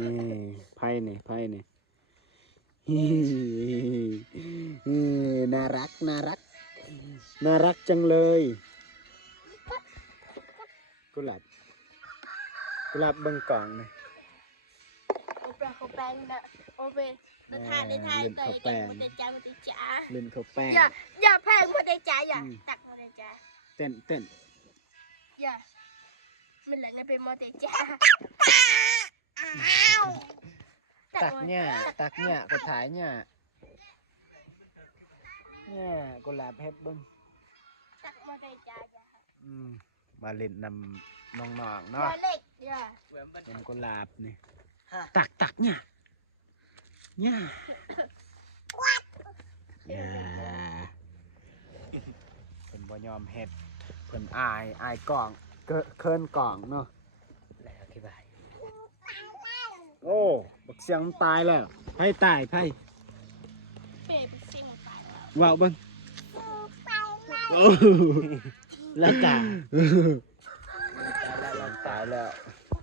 นี่ไพ่นี่ไพ่นี่น่ารักน่ารักน่ารักจังเลยกุหลาบกุหลาบเบิ่งกล่องนี่โอเปร่าเขาแปลงนะโอเปร่าทานได้ทานแต่ยังไม่ได้จ่ายไม่ได้จ่าย เล่นข้าวแป้ง อย่าแพงไม่ได้จ่ายอย่าตักไม่ได้จ่าย เต้นเต้น อย่ามันเหลือในเป็นไม่ได้จ่าย ตักเนี่ยตักเนี่ยกระถายเนี่ยกุหลาบเพชรเบิ่ง ตักไม่ได้จ่าย มาเล่นนำน้องๆ อย่า เนาะ เล็กอย่า เป็นกุหลาบนี่ตักเนี่ยเป็นบ่ยอมเฮ็ดเพิ่นอายกล่องเคินกล่องเนาะแล้วอธิบายโอ้บักเสียงตายแล้วไผตายไผ เป๊ะเป็นสิ่งตายแล้ว ว้าวเบิ่งโอ้แล้วตายแล้ว